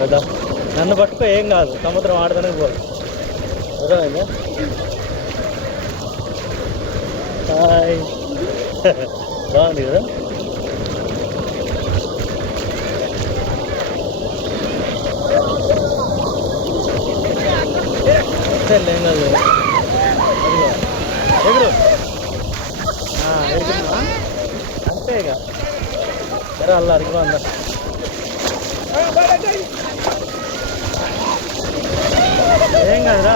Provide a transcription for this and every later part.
కదా నన్ను పట్టుకో ఏం కాదు, సముద్రం ఆడదానికి పోదు. అర్థమైందా? హాయ్. బాగుంది కదా. ఏం కాదు, అదిగో ఎగురు ఎగురుమా అంతే. ఇక సరే అల్లా అరిగిపో అందా. ఏం కాదురా,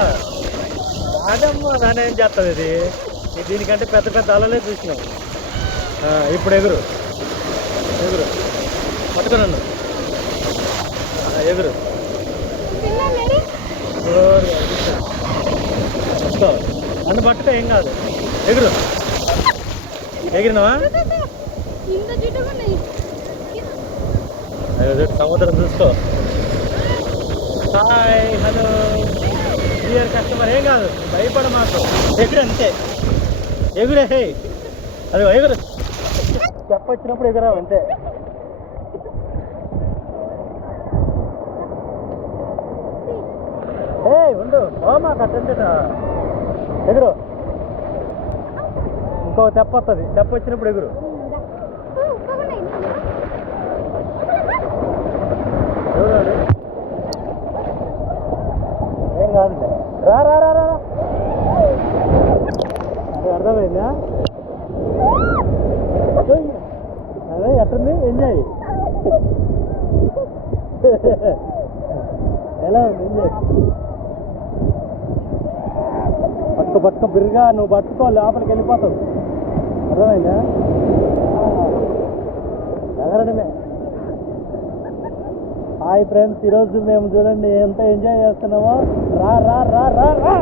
రాజమ్మ దాని ఏం చేస్తుంది ఇది. దీనికంటే పెద్ద పెద్ద అలలే చూసినాం. ఇప్పుడు ఎగురు ఎగురు, పట్టుకో నన్ను, ఎగురు పట్టుకో, నన్ను పట్టుకో ఏం కాదు, ఎగురు. ఎగిరినావా? సముద్రం చూసుకో. Hi, hello dear customer. ఏం కాదు, భయపడ మాకు, ఎగురు అంతే. ఎగురే, హే అది ఎగురు. చెప్పొచ్చినప్పుడు ఎగురావు అంతే. ఏ ఉండు, మాకు అట్టంటేట ఎగురు. ఇంకో తెప్ప వస్తుంది, తెప్ప వచ్చినప్పుడు ఎగురు. ఏం కాదు, రా రా రా రా. అదే అర్థమైందా? అదే ఎట్టుంది ఎంజాయ్? ఎలా ఉంది ఎంజాయ్? పట్టుకో పట్టుకో బిర్రుగా, నువ్వు పట్టుకో లోపలికి వెళ్ళిపోతావు. అర్థమైందా? ఎగరడమే. హాయ్ ఫ్రెండ్స్, ఈరోజు మేము చూడండి ఎంత ఎంజాయ్ చేస్తున్నామో. రా రా రా రా రా.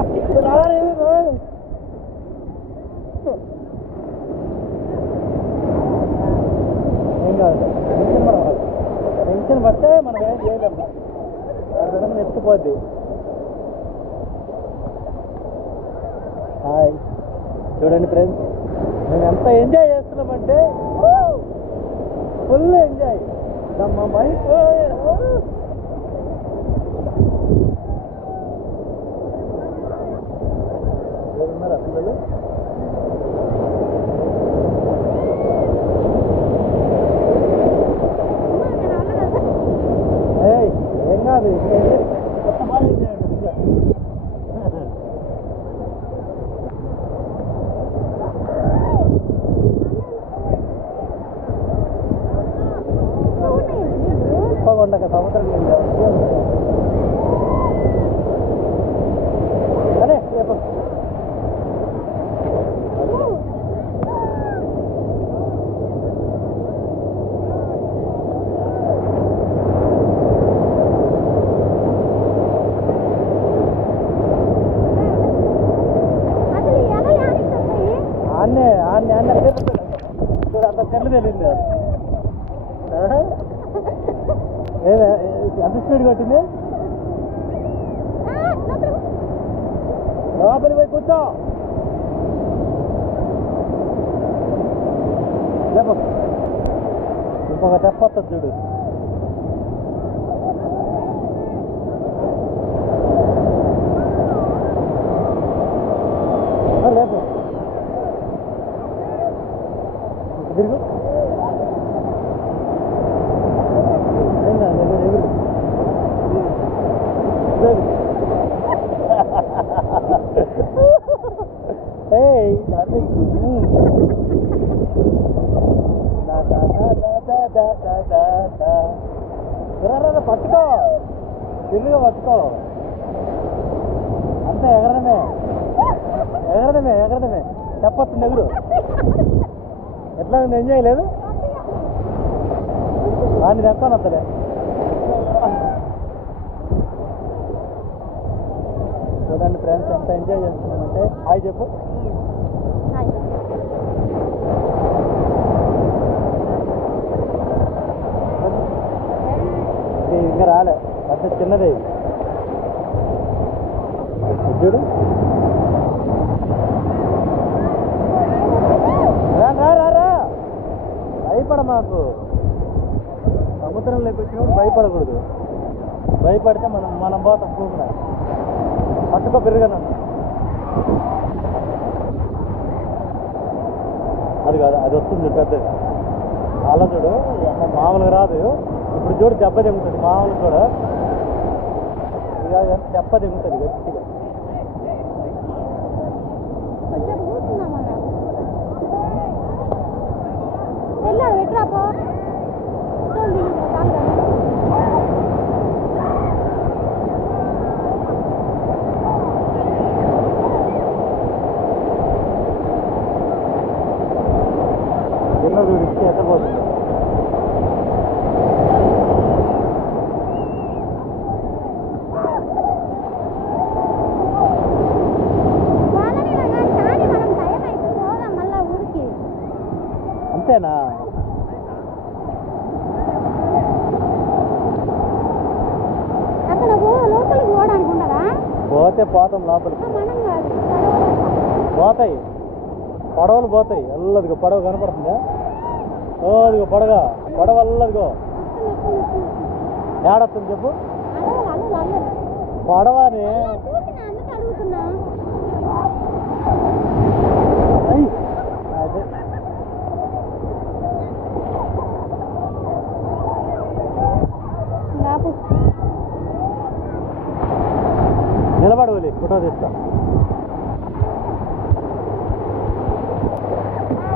ఏం కాదు, టెన్షన్ పడితే మనం ఏం చేయలేము. అర్థం ఎత్తుకుపోద్ది. హాయ్ చూడండి ఫ్రెండ్స్, మేము ఎంత ఎంజాయ్ చేస్తున్నామంటే ఫుల్ ఎంజాయ్. ఎవరున్నారా పిల్లలు? ఏం కాదు, కొత్త బాగా ఎంజాయ్ ఉంటుంది. ఉండక సముద్రం అదే రేపు ఆన్నే ఆన్నే అన్న చూడు, అంత చెల్లు తెలియదు. ఎంత స్పీడ్ కొట్టింది? లోపలి పోయి కూర్చో. ఇంకొక తెప్పొస్తుంది చూడు. లేపు తిరుగు. పట్టుకో, తిరిగి పట్టుకో. అంతే, ఎగరడమే ఎగరడమే ఎగరడమే. చెప్పొస్తుంది ఎగురు. ఎట్లా ఉంది, ఎంజాయ్ లేదు? దాన్ని ఎక్కాను అసలే. చూడండి ఫ్రెండ్స్, ఎంత ఎంజాయ్ చేస్తున్నామంటే. హాయ్ చెప్పు. ఇంకా రాలే, పెద్ద చిన్నదే చూడు. భయపడ మాకు, సముద్రంలోకి వచ్చినప్పుడు భయపడకూడదు. భయపడితే మనం పోతాం కూకున్నా పట్టుకో పెరిగానన్న. అది కాదు, అది వస్తుంది పెద్దది. అలా చూడు మామూలుగా రాదు. ఇప్పుడు చూడు దెబ్బ దిగుతుంది మామూలు కూడా. ఇక దెబ్బ దిగుతుంది గట్టిగా. ఎన్నో చూడు ఇచ్చి ఎత్తపోతుంది. అంతేనా? పోతే పోతాం లోపలికి. పోతాయి పడవలు పోతాయి. అల్లదిగో పడవ కనపడుతుందా? అదిగో పడవ అల్లదిగో. ఏడొస్తుంది చెప్పు. పడవని అదే నిలబడవలి ఫోటో తీస్తా.